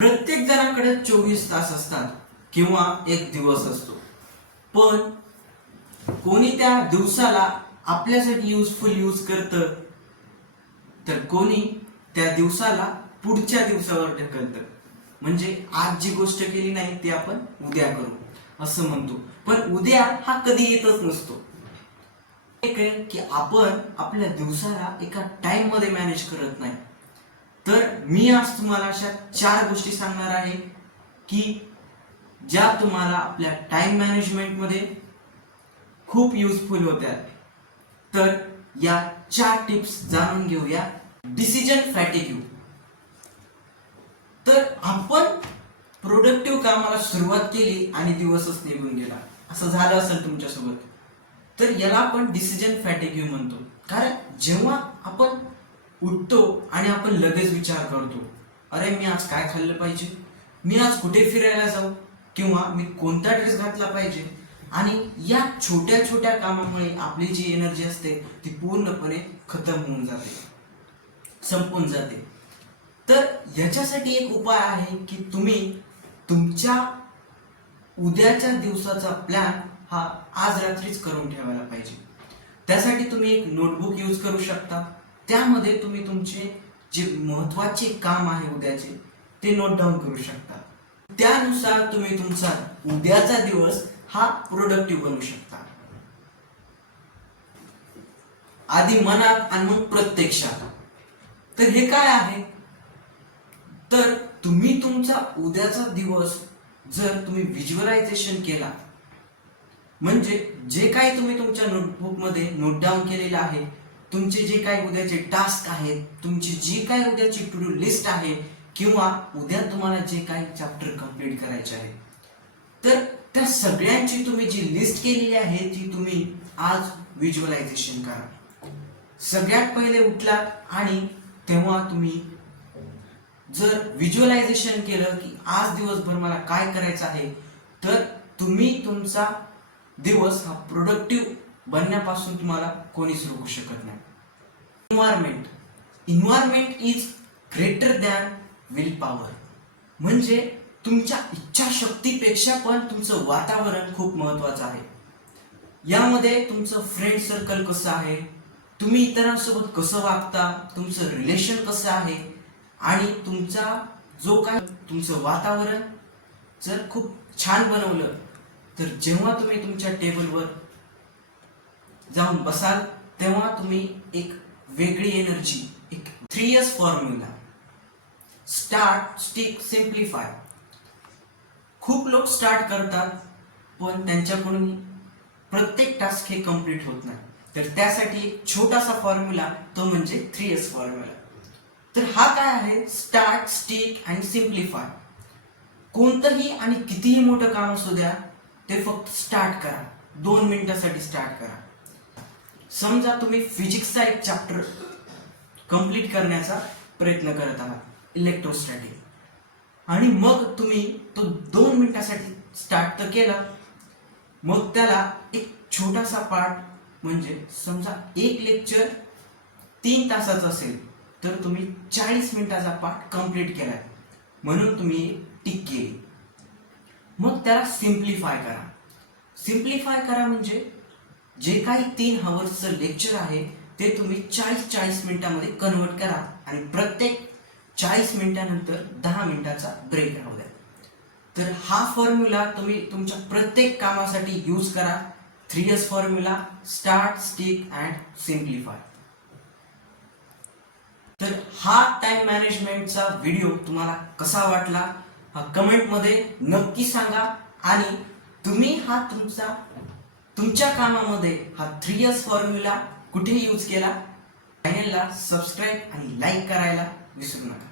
प्रत्येक जणांकडे 24 तास असतात किंवा एक दिवस असतो, पण कोणी त्या दिवसाला आपल्यासाठी युजफुल यूज करतं, तर कोणी त्या दिवसाला पुढच्या दिवसावर ढकलतं. म्हणजे आज जी गोष्ट केली नाही ती आपण उद्या करू असं म्हणतो, पण उद्या हा कधी येतच नसतो. एक आहे की आपण आपल्या दिवसाला एका टाइम मध्ये मॅनेज करत नाही. तर मी आज तुम्हाला अशा 4 गोष्टी सांगणार आहे की ज्या तुम्हाला आपल्या टाइम मॅनेजमेंट मध्ये खूप युजफुल होत्या. तर या 4 टिप्स जाणून घेऊया. डिसिजन फॅटिग्यू. तर आपण प्रोडक्टिव्ह कामाला सुरुवात केली आणि दिवसच निघून गेला, असं झालं असेल तुमच्यासोबत, तर याला आपण डिसिजन फॅटिग्यू म्हणतो. कारण जेव्हा आपण उठतो आणि आपण लगेच विचार करतो, अरे मी आज काय खाल्लं पाहिजे, मी आज कुठे फिरायला जाऊ, किंवा मी कोणता ड्रेस घातला पाहिजे, आणि या छोट्या छोट्या कामामुळे आपली जी एनर्जी असते ती पूर्णपणे खतम होऊन जाते, संपून जाते. तर याच्यासाठी एक उपाय आहे की तुम्ही तुमच्या उद्याच्या दिवसाचा प्लॅन हा आज रात्रीच करून ठेवायला पाहिजे. त्यासाठी तुम्ही एक नोटबुक यूज करू शकता. त्यामध्ये तुम्ही तुमचे जे महत्त्वाचे काम आहे उद्याचे ते नोट डाऊन करू शकता. त्यानुसार तुम्ही तुमचा उद्याचा दिवस हा प्रोडक्टिव्ह बनवू शकता. आधी मनात आणि मग प्रत्यक्षात. तर हे काय आहे, तर तुम्ही तुमचा उद्याचा दिवस जर तुम्ही व्हिज्युअलायझेशन केला, म्हणजे जे काही तुम्ही तुमच्या नोटबुक मध्ये नोट डाऊन केलेलं आहे, तुमचे जे काही उद्याचे टास्क आहेत, तुमची जी काही उद्याची टू डू लिस्ट आहे, किंवा उद्या तुम्हाला जे काही चॅप्टर कंप्लीट करायचे आहे, तर त्या सगळ्यांची तुम्ही जी लिस्ट केलेली आहे ती तुम्ही आज व्हिज्युअलायझेशन करा. सगळ्यात पहिले उठलात आणि तेव्हा तुम्ही जर व्हिज्युअलायझेशन केलं की आज दिवसभर मला काय करायचं आहे, तर तुम्ही तुमचा दिवस हा प्रोडक्टिव्ह बनण्यापासून तुम्हाला कोणीच रोखू शकत नाही. Environment is greater than will power. म्हणजे तुमच्या इच्छाशक्तीपेक्षा पण तुमचं वातावरण खूप महत्वाचं आहे. यामध्ये तुमचं फ्रेंड सर्कल कसं आहे, तुम्ही इतरांसोबत कसं वागता, तुमचं रिलेशन कसं आहे, आणि तुमचा जो काय तुमचं वातावरण जर खूप छान बनवलं, तर जेव्हा तुम्ही तुमच्या टेबलवर जाऊन बसाल तेव्हा तुम्ही एक वेगळी एनर्जी, एक 3S formula, start, stick, simplify. खूप लोक स्टार्ट करतात पण त्यांच्याकडून प्रत्येक टास्क हे कंप्लीट होत नाही. तर त्यासाठी एक छोटासा फॉर्म्युला, तो म्हणजे 3S फॉर्म्युला. तर हा काय आहे, स्टार्ट, स्टिक अँड सिम्प्लिफाय. कोणतंही आणि कितीही मोठं काम असू द्या, ते फक्त स्टार्ट करा. 2 मिनिटासाठी स्टार्ट करा. समजा तुम्ही फिजिक्सचा एक चॅप्टर कंप्लीट करण्याचा प्रयत्न करत आहात, इलेक्ट्रोस्टॅटिक, आणि मग तुम्ही तो 2 मिनिटासाठी स्टार्ट तर केला, मग त्याला एक छोटासा पार्ट, म्हणजे समजा एक लेक्चर 3 तासाचं असेल, तर तुम्ही 40 मिनिटाचा पार्ट कंप्लीट केलाय, म्हणून तुम्ही टिक केली. मग त्याला सिम्प्लिफाय करा. सिम्प्लिफाय करा म्हणजे जे काही 3 आवर्सचं लेक्चर आहे ते तुम्ही 40 मिनिटांमध्ये कन्वर्ट करा, आणि प्रत्येक 40 मिनिटानंतर 10 मिनिटाचा ब्रेक राहू द्या. तर हा फॉर्म्युला तुम्ही तुमच्या प्रत्येक कामासाठी यूज करा. 3S formula, start, stick and simplify. तर हा टाइम मॅनेजमेंटचा व्हिडिओ तुम्हाला कसा वाटला हा कमेंट मध्ये नक्की सांगा. आणि तुम्ही हा तुमच्या कामामध्ये हा 3S फॉर्म्युला कुठे यूज केला, चॅनेलला सबस्क्राईब आणि लाईक करायला विसरू नका.